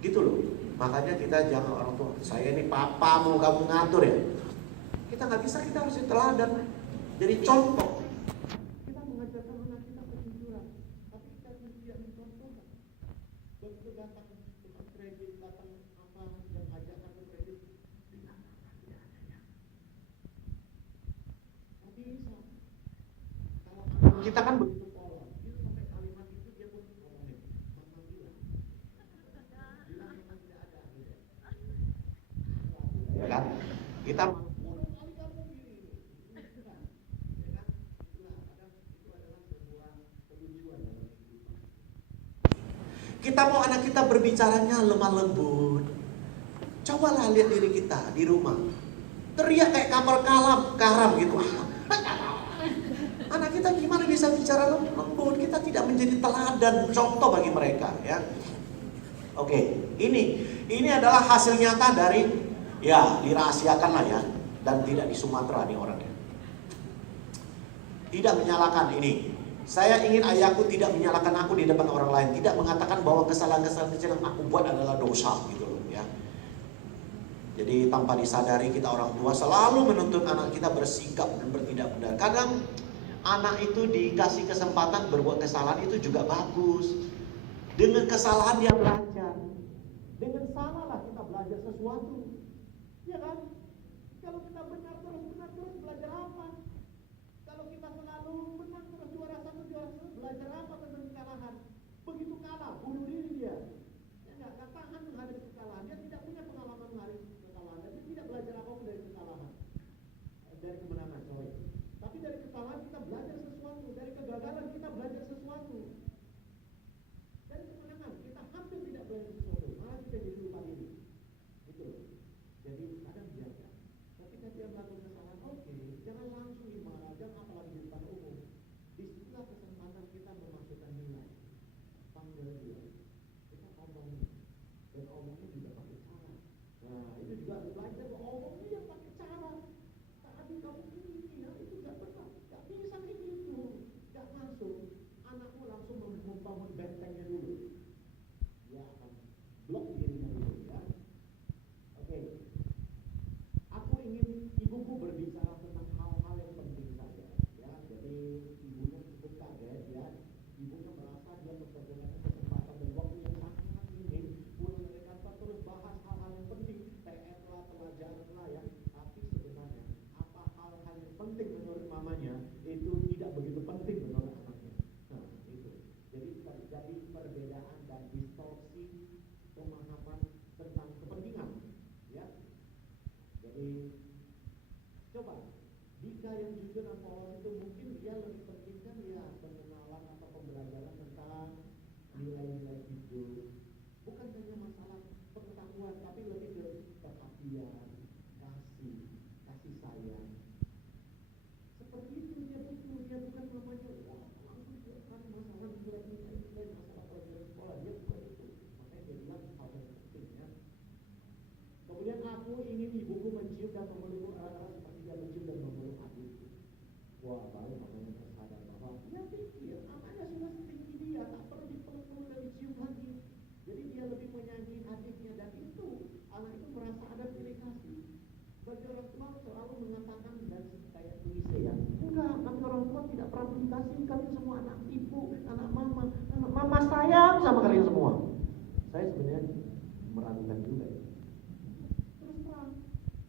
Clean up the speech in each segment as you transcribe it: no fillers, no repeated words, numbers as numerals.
Gitu loh. Makanya kita jangan orang tua, saya ini papamu, kamu ngatur ya. Kita nggak bisa, kita harus teladan. Jadi contoh. Kita mengajarkan anak kita kejujuran, tapi kita tidak mencontohkan. Begitu datang tukang kredit, datang apa yang ajak kartu kredit, tidak ada. Nggak bisa. Kalau anak kita kan begitu polos, itu sampai kalimat itu dia pun ngomongin, mama bilang memang tidak ada gitu. Ya kan? Kita kita mau anak kita berbicaranya lemah lembut. Cobalah lihat diri kita di rumah. Teriak kayak kapal karam gitu. Anak kita gimana bisa bicara lembut? Kita tidak menjadi teladan contoh bagi mereka ya. Oke, ini adalah hasil nyata dari ya dirahasiakan lah ya, dan tidak di Sumatera nih orangnya. Tidak menyalahkan ini. Saya ingin ayahku tidak menyalahkan aku di depan orang lain, tidak mengatakan bahwa kesalahan-kesalahan kecil yang aku buat adalah dosa gitu loh ya. Jadi tanpa disadari kita orang tua selalu menuntut anak kita bersikap dan bertindak benar. Kadang anak itu dikasih kesempatan berbuat kesalahan itu juga bagus. Dengan kesalahan dia belajar. Dengan salah lah kita belajar sesuatu. Ya kan? Kalau kita benar terus belajar apa? Kalau kita selalu menang terus juara satu, belajar apa tentang kekalahan? Begitu kalah, bunuh diri dia. Dia nggak tahan menghadapi kekalahan. Dia tidak punya pengalaman menghadapi kekalahan. Dia tidak belajar apapun dari kesalahan, dari kemenangan, sorry. Tapi dari kesalahan kita belajar sesuatu, dari kegagalan kita belajar sesuatu. Dari kemenangan kita hampir tidak belajar sesuatu, malah kita jadi lupa diri. Gitu loh. Jadi kadang jaga. Ketika dia melakukan kesalahan, oke, jangan langsung dimarah, jangan apalagi di depan umum. Disitulah kesempatan kita memasukkan nilai. Panggil dia, kita omongin, dan omongnya juga pakai cara. Nah, itu juga harus belajar omongnya yang pakai cara. Tadi kamu ini, itu nggak benar, nggak bisa kayak gitu, nggak masuk. Anakmu langsung membangun bentengnya dulu. Dia akan blok dirinya dulu ya. Oke. Aku ingin ibuku berbicara tentang hal-hal yang penting saja ya. Jadi ibunya cukup kaget ya. Ibunya merasa dia mempergunakan kesempatan dan waktu yang sangat minim pulang dari kantor terus bahas hal-hal yang penting, TS lah, pelajaran lah ya. Tapi sebenarnya apa hal-hal yang penting menurut mamanya itu tidak begitu penting menurut anaknya. Nah itu. Jadi terjadi perbedaan dan distorsi pemahaman tentang kepentingan ya. Jadi coba Dika yang jujur dan polos itu mungkin dia lebih pentingkan ya pengenalan atau pembelajaran tentang nilai-nilai hidup, bukan hanya masalah pengetahuan tapi lebih ke perhatian, kasih sayang. Seperti itu dia butuh, dia bukan namanya wah langsung dia kan masalah nilai masalah pelajaran sekolah, dia bukan itu. Makanya dia bilang hal yang penting ya. Kemudian aku ingin ibuku mencium dan memeluk erat-erat seperti dia mencium dan memeluk adikku. Wah, baru mamanya tersadar bahwa dia pikir anaknya sudah setinggi dia, tak perlu dipeluk-peluk dan dicium lagi. Jadi dia lebih menyayangi adiknya dan itu anak itu merasa ada pilih kasih. Bagi orang tua selalu mengatakan dan kayak klise ya, enggak, kami orang tua tidak pernah pilih kasih, kami semua anak ibu, anak mama sayang sama kalian semua. Saya sebenarnya meragukan juga ya.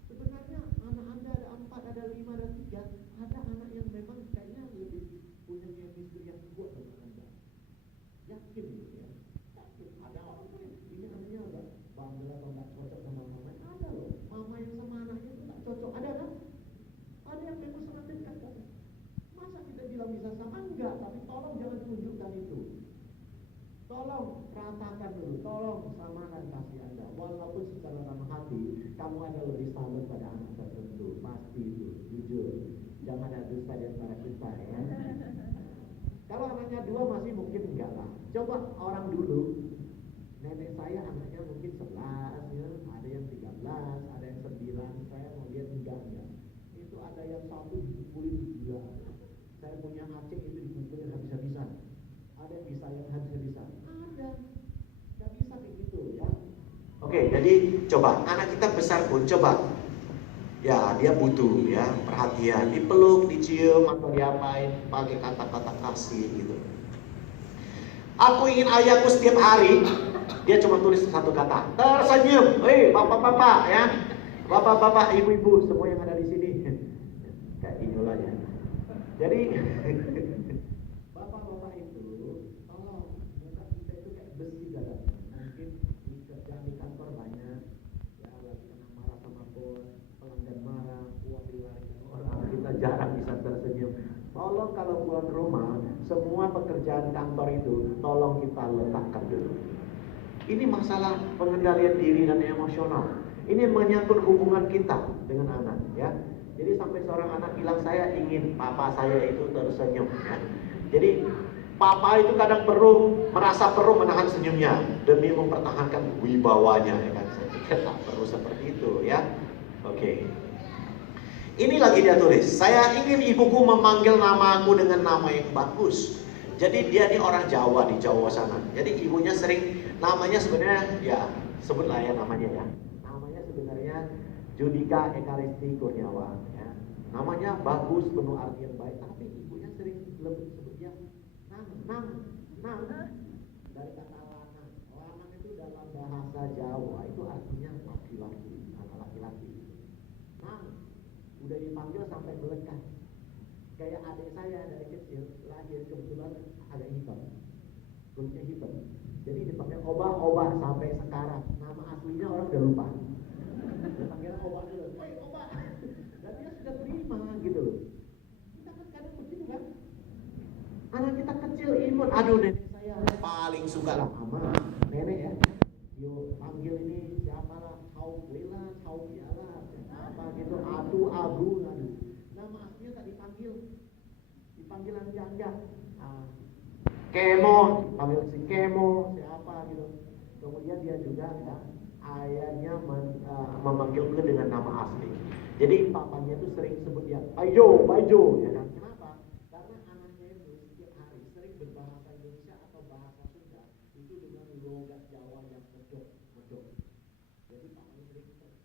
Sebenarnya anak Anda ada 4, ada 5, ada 3. Ada anak yang memang kayaknya lebih punya chemistry yang kuat dengan Anda. Yakin gitu ya. Yakin. Ada orang tuh ini anaknya agak bandel atau nggak cocok sama mama. Ada loh. Mama yang sama anaknya itu nggak cocok. Ada kan? Ada yang memang sangat dekat kan? Masa kita bilang bisa sama? Enggak. Tapi tolong jangan tunjukkan itu. Tolong ratakan dulu, tolong samakan kasih Anda. Walaupun secara ramah hati, kamu ada lebih salut pada anak tertentu, pasti itu, jujur. Jangan ada dusta di antara kita ya. Kalau anaknya 2 masih mungkin enggak lah. Coba orang dulu, nenek saya anaknya mungkin 11 ya, ada yang 13, ada yang 9, saya mau lihat enggak. Itu ada yang 1 dipukulin gila. Saya punya Aceh itu dipukulin habis-habisan. Ada yang disayang habis-habisan. Ada. Gak bisa kayak gitu ya. Oke, jadi coba anak kita besar pun coba. Ya, dia butuh ya perhatian, dipeluk, dicium atau diapain, pakai kata-kata kasih gitu. Aku ingin ayahku setiap hari, dia cuma tulis satu kata, tersenyum. Hei, bapak-bapak ya, bapak-bapak, ibu-ibu, semua yang ada di sini. Kayak inilah ya. Jadi bapak-bapak itu, tolong muka kita itu kayak besi dalam. Mungkin di kerjaan di kantor banyak, ya lagi kena marah sama bos, pelanggan marah, uang dilarikan orang, kita jarang bisa tersenyum. Tolong kalau pulang ke rumah, semua pekerjaan kantor itu tolong kita letakkan dulu. Ini masalah pengendalian diri dan emosional. Ini menyangkut hubungan kita dengan anak, ya. Jadi sampai seorang anak bilang, saya ingin papa saya itu tersenyum, ya. Jadi papa itu kadang merasa perlu menahan senyumnya demi mempertahankan wibawanya, ya kan. Saya pikir tak perlu seperti itu, ya. Oke. Ini lagi dia tulis, saya ingin ibuku memanggil namaku dengan nama yang bagus. Jadi dia ini orang Jawa, di Jawa sana. Jadi ibunya sering, namanya sebenarnya, ya sebutlah ya namanya ya. Namanya sebenarnya Judika Ekaristi Kurniawan, ya. Namanya bagus, penuh arti yang baik, tapi ibunya sering lebih sebut dia Nang. Dari kata lanang. Lanang itu dalam bahasa Jawa itu artinya laki-laki, anak laki-laki. Nang, udah dipanggil sampai melekat. Kayak adik saya dari kecil lahir kebetulan agak hitam, kulitnya hitam. Jadi dipanggil Oba sampai sekarang. Nama aslinya orang udah lupa. Dipanggil Oba dulu, woi Oba. Dan dia sudah terima gitu loh. Kita kan kadang begitu kan. Anak kita kecil imut, aduh nenek saya paling suka lah sama nenek ya. Yo panggil ini siapa lah, Hau Lela, Hau Piala, apa gitu, Abu, aduh. Nama aslinya tak dipanggil, dipanggilan janda. Kemo, panggil si Kemo, siapa gitu. Kemudian dia juga ya, ayahnya memanggil ke dengan nama asli. Jadi papanya itu sering sebut dia Baijo, ya kan? Kenapa? Karena anaknya itu setiap hari sering berbahasa Indonesia atau bahasa Sunda itu dengan logat Jawa yang medok. Jadi papanya sering bilang,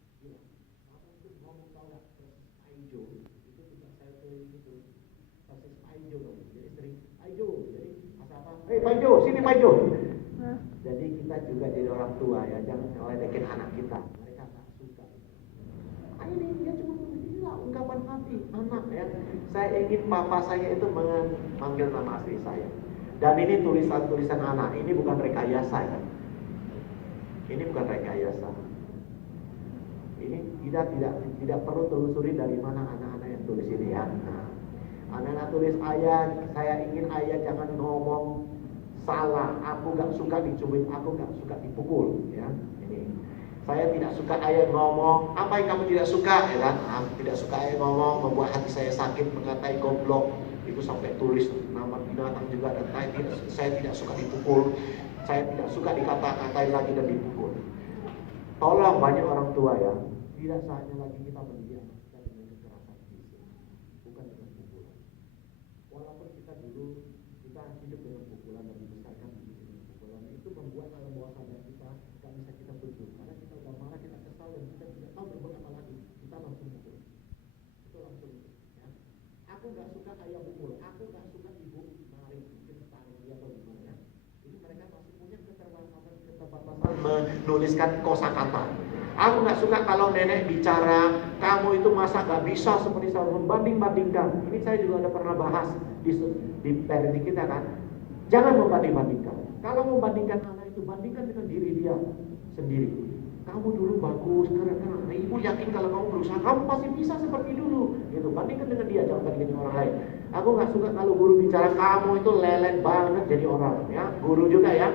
papa itu ngomong tau gak persis Baijo, itu tidak saya tulis itu persis Baijo dong. Jadi sering Baijo, jadi apa? Hei Baijo, sini Baijo. Jadi kita juga jadi orang tua ya, jangan ngeledekin anak kita. Mereka tak suka. Ini dia cuma gila ungkapan hati anak ya. Saya ingin papa saya itu memanggil nama asli saya. Dan ini tulisan anak, ini bukan rekayasa ya. Ini bukan rekayasa. Ini tidak perlu telusuri dari mana anak-anak yang tulis ini ya. Nah, anak-anak tulis ayah, saya ingin ayah jangan ngomong salah, aku gak suka dicubit, aku gak suka dipukul ya. Ini saya tidak suka ayah ngomong apa yang kamu tidak suka ya kan. Aku tidak suka ayah ngomong membuat hati saya sakit, mengatai goblok, itu sampai tulis nama binatang juga. Dan saya tidak suka dipukul, saya tidak suka dikata-katain lagi dan dipukul. Tolong banyak orang tua ya, tidak saatnya lagi kita mendidik anak kita dengan kekerasan fisik, bukan dengan pukulan. Walaupun kita dulu kita hidup dengan pukulan dan dibesarkan dengan pukulan, itu membuat alam bawah sadar kita gak bisa kita tutup. Karena kita udah marah, kita kesal dan kita tidak tahu berbuat apa lagi, kita langsung pukul. Itu langsung ya. Aku gak suka ayah pukul, aku gak suka ibu narik, mungkin tarik dia atau gimana ya. Jadi mereka masih punya keterbatasan menuliskan kosakata. Aku gak suka kalau nenek bicara, kamu itu masa gak bisa seperti saya membanding-bandingkan. Ini saya juga ada pernah bahas di parenting kita kan. Jangan membanding-bandingkan. Kalau membandingkan anak itu, bandingkan dengan diri dia sendiri. Kamu dulu bagus, karena ibu yakin kalau kamu berusaha, kamu pasti bisa seperti dulu. Gitu. Bandingkan dengan dia, jangan bandingkan dengan orang lain. Aku gak suka kalau guru bicara, kamu itu lelet banget jadi orang. Ya, guru juga ya.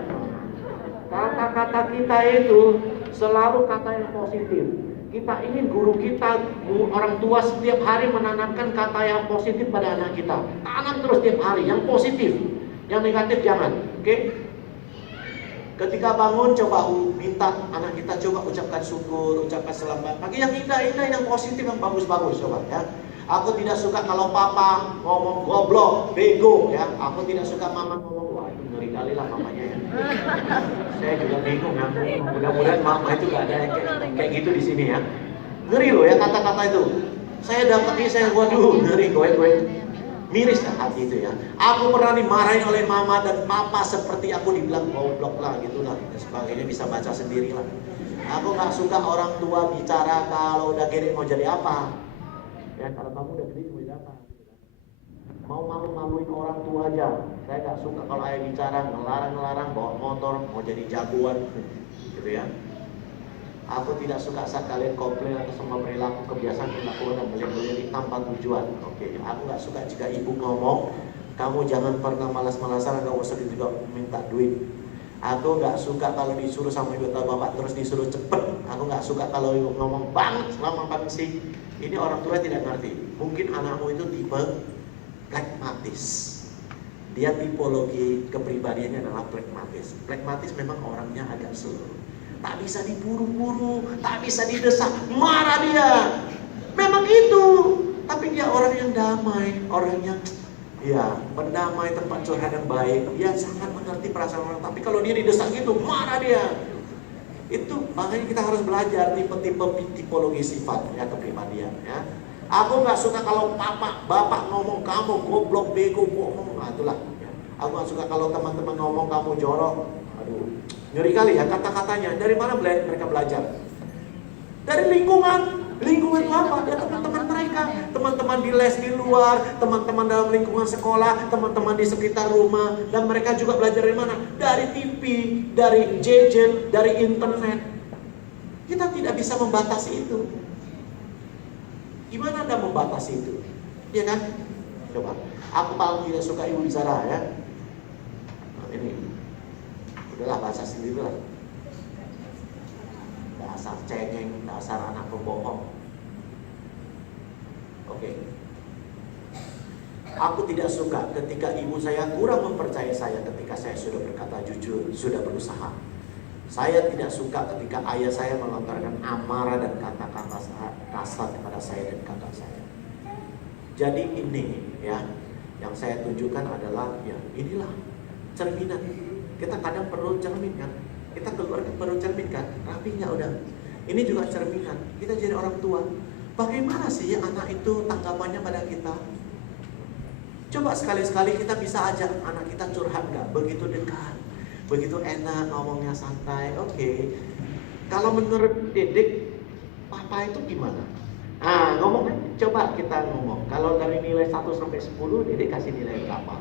Kata-kata kita itu selalu kata yang positif. Kita ingin guru kita, orang tua setiap hari menanamkan kata yang positif pada anak kita. Tanam terus setiap hari, yang positif. Yang negatif jangan, oke? Ketika bangun coba minta anak kita coba ucapkan syukur, ucapkan selamat pagi yang indah-indah, yang positif, yang bagus-bagus coba ya. Aku tidak suka kalau papa ngomong goblok, bego ya. Aku tidak suka mama ngomong, wah itu ngeri kali lah mamanya ya. Saya juga bingung ya. Mudah-mudahan mama itu gak ada yang kayak gitu di sini ya. Ngeri loh ya kata-kata itu. Saya dapatnya saya waduh ngeri goek-goek. Miris lah hati itu ya. Aku pernah dimarahin oleh mama dan papa seperti aku dibilang goblok lah gitu lah. Dan sebagainya bisa baca sendiri lah. Aku gak suka orang tua bicara kalau udah gede mau jadi apa. Ya kalau kamu udah gede mau jadi apa. Mau malu-maluin orang tua aja. Saya gak suka kalau ayah bicara ngelarang-ngelarang bawa motor mau jadi jagoan gitu ya. Aku tidak suka saat kalian komplain atau semua perilaku kebiasaan perilaku dan melihat-lihat tanpa tujuan. Oke, aku gak suka jika ibu ngomong, kamu jangan pernah malas-malasan, gak usah juga minta duit. Aku gak suka kalau disuruh sama ibu atau bapak terus disuruh cepet. Aku gak suka kalau ibu ngomong banget selama sih. Ini orang tua tidak ngerti. Mungkin anakmu itu tipe pragmatis. Dia tipologi kepribadiannya adalah pragmatis. Pragmatis memang orangnya agak slow. Tak bisa diburu-buru, tak bisa didesak, marah dia. Memang itu. Tapi dia orang yang damai, orang yang ya pendamai, tempat curhat yang baik. Dia sangat mengerti perasaan orang. Tapi kalau dia didesak gitu, marah dia. Itu makanya kita harus belajar tipe-tipe tipologi sifat ya kepribadian ya. Aku nggak suka kalau bapak ngomong kamu goblok, bego, bohong. Nah itulah. Ya. Aku nggak suka kalau teman-teman ngomong kamu jorok. Aduh. Ngeri kali ya kata-katanya. Dari mana mereka belajar? Dari lingkungan. Lingkungan itu apa? Ya teman-teman mereka. Teman-teman di les di luar, teman-teman dalam lingkungan sekolah, teman-teman di sekitar rumah. Dan mereka juga belajar dari mana? Dari TV, dari gadget, dari internet. Kita tidak bisa membatasi itu. Gimana Anda membatasi itu? Iya kan? Coba. Aku paling tidak suka ibu bicara ya. Nah, ini. Udahlah bahasa sendiri lah. Dasar cengeng, dasar anak pembohong. Oke. Aku tidak suka ketika ibu saya kurang mempercayai saya ketika saya sudah berkata jujur, sudah berusaha. Saya tidak suka ketika ayah saya melontarkan amarah dan kata-kata kasar kepada saya dan kakak saya. Jadi ini ya, yang saya tunjukkan adalah ya inilah cerminan. Kita kadang perlu cermin kan. Kita keluar perlu cermin kan. Rapi nggak udah. Ini juga cerminan. Kita jadi orang tua. Bagaimana sih anak itu tanggapannya pada kita? Coba sekali-sekali kita bisa ajak anak kita curhat nggak? Begitu dekat, begitu enak ngomongnya santai. Oke. Kalau menurut Dedek, papa itu gimana? Ah, ngomongnya coba kita ngomong. Kalau dari nilai 1 sampai 10, Dedek kasih nilai berapa?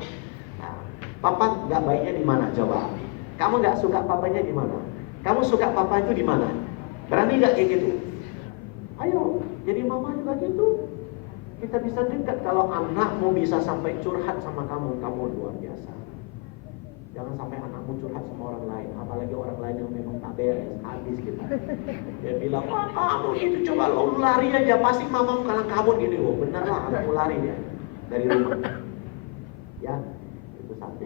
Papa nggak baiknya di mana? Coba. Kamu nggak suka papanya di mana? Kamu suka papa itu di mana? Berani nggak kayak gitu? Ayo, jadi mama juga gitu. Kita bisa dekat. Kalau anakmu bisa sampai curhat sama kamu, kamu luar biasa. Jangan sampai anakmu curhat sama orang lain, apalagi orang lain yang memang tak beres, habis gitu. Dia bilang, wah kamu itu coba lo lari aja, pasti mamamu kalang kabut gini. Oh bener lah, anakmu lari dia dari rumah. Ya. Satu.